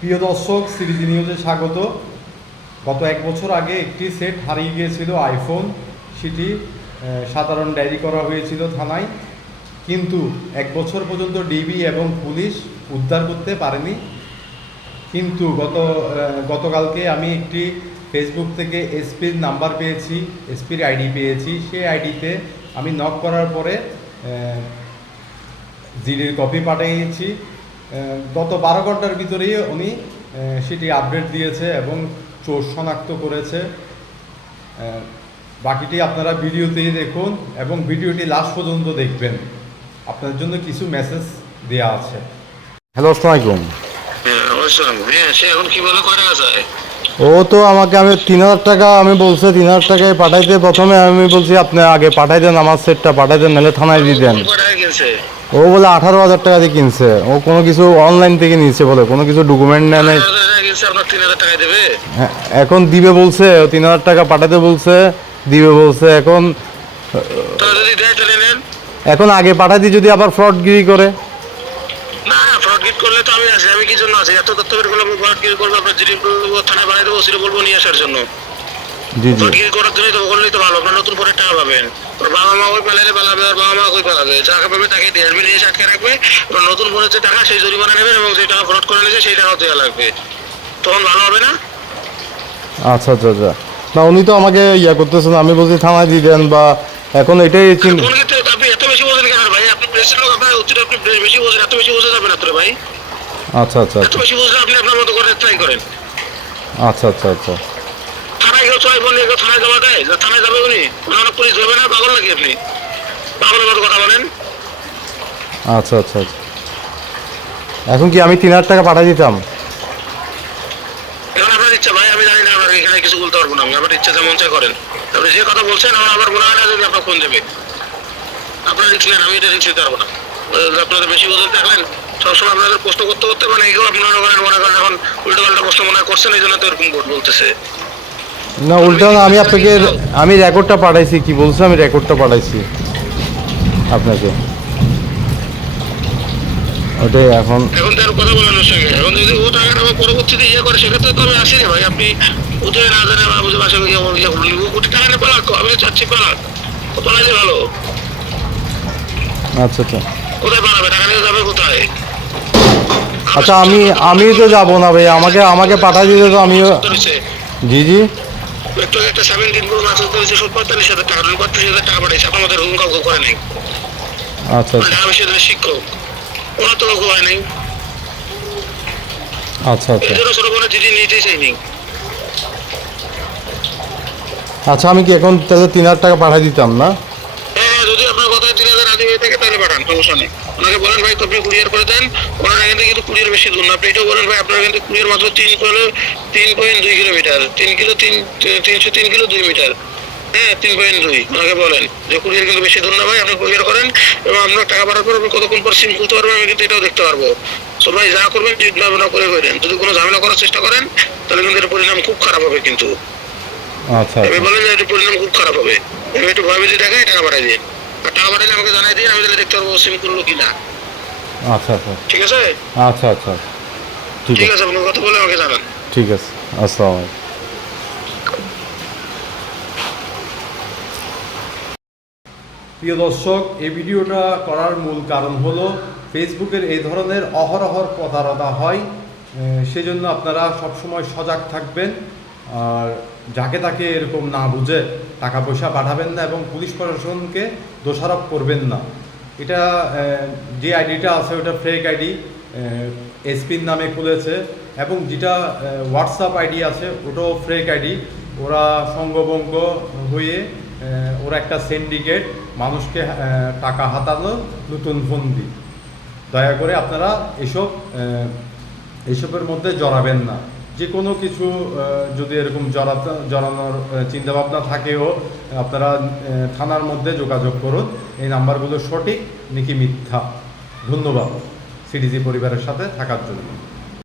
প্রিয় দর্শক, সিরিজ নিউজে স্বাগত। গত এক বছর আগে একটি সেট হারিয়ে গিয়েছিল আইফোন। সেটি সাধারণ ডায়েরি করা হয়েছিল থানায়, কিন্তু এক বছর পর্যন্ত ডিবি এবং পুলিশ উদ্ধার করতে পারেনি। কিন্তু গতকালকে আমি একটি ফেসবুক থেকে এসপির নাম্বার পেয়েছি, এসপির আইডি পেয়েছি। সেই আইডিতে আমি নক করার পরে জিডির কপি পাঠিয়েছি। গত 12 ঘন্টার ভিতরেই উনি সেটি আপডেট দিয়েছে এবং চোর শনাক্ত করেছে। বাকিটি আপনারা ভিডিওতেই দেখুন এবং ভিডিওটি লাস্ট পর্যন্ত দেখবেন। আপনার জন্য কিছু মেসেজ দেওয়া আছে। হ্যালো, আসসালামু আলাইকুম। ও তো আমাকে 3000 টাকা আমি বলছে, 3000 টাকায় পাঠাইতে। প্রথমে আমি বলছি আপনি আগে পাঠাই দেন, আমার সেটটা পাঠাই দেন, নাহলে থানায় দিয়ে দেন। ও বলে 18,000 টাকা দিয়ে কিনছে। ও কোনো কিছু অনলাইন থেকে নিয়েছে বলে, কোনো কিছু ডকুমেন্ট নেয় নাই। এখন দিবে বলছে, 3000 টাকা পাঠাতে বলছে, দিবে বলছে। এখন আগে পাঠাই যদি আবার ফ্রডগিরি করে। না, ফ্রডগিট করলে তো আমি আছি। আমি কি জন্য আছি? এত তথ্য বের করলে আমি ফ্রডগিট করবো, আপনার জিডি বলবো, থানায় বানাই দেবো, ওসিরে বলবো নিয়ে আসার জন্য। জি জি, ফ্রডগিট করার জন্যই তো করলেই তো ভালো। আপনার নতুন ফোনে টাকা পাবেন, ওর বাবা মা ওই পালাইলে পালাবে, আর বাবা মা ওই পালাবে। যাকে পাবে তাকে দিয়ে আসবে, নিয়ে আটকে রাখবে। ওর নতুন ফোনের যে টাকা, সেই জরিমানা নেবেন এবং যে টাকা ফ্রড করে নিয়েছে সেই টাকাও দেওয়া লাগবে। তখন ভালো হবে না? আচ্ছা আচ্ছা আচ্ছা। না, উনি তো আমাকে করতেছেন, আমি বলছি থানায় দিয়ে দেন। বা এখন এটাই আপনি এত বেশি বোঝেন কেন ভাই? আপনি প্রেসের লোক, আপনার উচিত আপনি বেশি বোঝেন। এত বেশি বোঝা যাবে না তোরে ভাই। আচ্ছা আচ্ছা এত বেশি বোঝলে আপনি আপনার মতো করে ট্রাই করেন। আচ্ছা আচ্ছা আচ্ছা। থানায় কেউ চয় বললে কেউ থানায় জমা দেয়? থানায় যাবে উনি? অনেক পুলিশ ধরবে না? পাগল নাকি আপনি? পাগলের মতো কথা বলেন। আচ্ছা আচ্ছা আচ্ছা। এখন কি আমি 3000 টাকা পাঠিয়ে দিতাম? এখন আপনার ইচ্ছা ভাই, আমি জানি না। আপনার এখানে কিছু বলতে পারবো না আমি। আপনার ইচ্ছা যেমন চাই করেন। আপনি যে কথা বলছেন আমার আবার মনে হয় না যদি আপনার ফোন দেবে। আপনার রিক্স নেন, আমি এটা রিক্স নিতে পারবো না। আপনাদের বেশি বোঝাতে থাকলেন, সবসময় আপনাদের প্রশ্ন করতে করতে মানে এগুলো আপনারা মনে করেন এখন উল্টো পাল্টা প্রশ্ন মনে করছেন, এই জন্য তো এরকম বলতেছে। না, উল্টা না, আমি আপনাকে রেকর্ডটা পাঠাইছি। কি বলছে? আমি রেকর্ডটা পাঠাইছি আপনাকে। ওটাই এখন তার কথা বলানোর সঙ্গে এখন যদি ও টাকাটা আবার পরবর্তীতে ইয়ে করে, সেক্ষেত্রে তো আমি আসি রে ভাই। আপনি বুঝে না জানে বা বুঝে বাসা কোটি টাকা নিয়ে পালাক, আমি তো চাচ্ছি পালাক। ও পালাইলে ভালো। আচ্ছা আচ্ছা কোথায় পালাবে? টাকা নিয়ে যাবে কোথায়? আচ্ছা। আমি তো যাবো না ভাই, আমাকে পাঠিয়ে দিতে তো আমিও। জি জি। একটু একটা 17 প্রো মাছ ধরেছে, 45,000 টাকা, 35,000 টাকা পাঠাইছে। আমাদের হুকুম কাউকে করে নাই। আচ্ছা আচ্ছা টাকা বেশি দিলে শিক্ষক, ওরা তো কাউকে হয় নাই। আচ্ছা আচ্ছা এই জন্য ছোট করে জিডি নিতেই চাইনি। আচ্ছা। আমি কি এখন তাহলে 3000 টাকা পাঠিয়ে দিতাম না? হ্যাঁ, যদি আপনার কথায় 3,000 রাজি হয়ে থাকে তাহলে পাঠান, সমস্যা নেই। ওনাকে বলেন ভাই আপনি কুরিয়ার করে দেন। ওনার এখান থেকে কিন্তু কুরিয়ার বেশি দূর না। আপনি এটাও বলেন ভাই আপনার এখান থেকে কুরিয়ার মাত্র 3.2 কিলোমিটার, 3 কিলো 2 মিটার। হ্যাঁ, 3.2। ওনাকে বলেন যে কুরিয়ার কিন্তু বেশি দূর না ভাই, আপনি কুরিয়ার করেন এবং আপনার টাকা পাঠার পর আপনি কতক্ষণ পর সিম খুলতে পারবেন আমি কিন্তু এটাও দেখতে পারবো। সো ভাই যা করবেন চিন্তা ভাবনা করে করেন। যদি কোনো ঝামেলা করার চেষ্টা করেন তাহলে কিন্তু এর পরিণাম খুব খারাপ হবে। কিন্তু আচ্ছা আমি আচ্ছা বলেন যে এর পরিণাম খুব খারাপ হবে। আমি একটু ভয় ভীতি দেখাই টাকা পাঠাই দিন। আর টাকা পাঠাইলে আমাকে জানাই দিন, আমি তাহলে দেখতে পারবো সিম করলো কিনা। আচ্ছা আচ্ছা ঠিক আছে? আচ্ছা আচ্ছা। ঠিক ঠিক আছে, আছে, আপনার কথা বলে আমাকে জানান। ঠিক আছে। আসসালামু আলাইকুম। প্রিয় দর্শক, এই ভিডিওটা করার মূল কারণ হলো ফেসবুকের এই ধরনের অহরহর প্রতারণা হয়। সেজন্য আপনারা সবসময় সজাগ থাকবেন। আর যাকে তাকে এরকম না বুঝে টাকা পয়সা পাঠাবেন না এবং পুলিশ প্রশাসনকে দোষারোপ করবেন না। এটা যে আইডিটা আছে ওটা ফেক আইডি, এসপির নামে খুলেছে। এবং যেটা হোয়াটসঅ্যাপ আইডি আছে ওটাও ফেক আইডি। ওরা সঙ্গবঙ্গ হয়ে ওরা একটা সিন্ডিকেট, মানুষকে টাকা হাতানো নতুন ফন্দি। দয়া করে আপনারা এসবের মধ্যে জড়াবেন না। যে কোনো কিছু যদি এরকম জড়ানোর চিন্তাভাবনা থাকেও আপনারা থানার মধ্যে যোগাযোগ করুন। এই নাম্বারগুলো সঠিক নাকি মিথ্যা। ধন্যবাদ সিডিজি পরিবারের সাথে থাকার জন্য।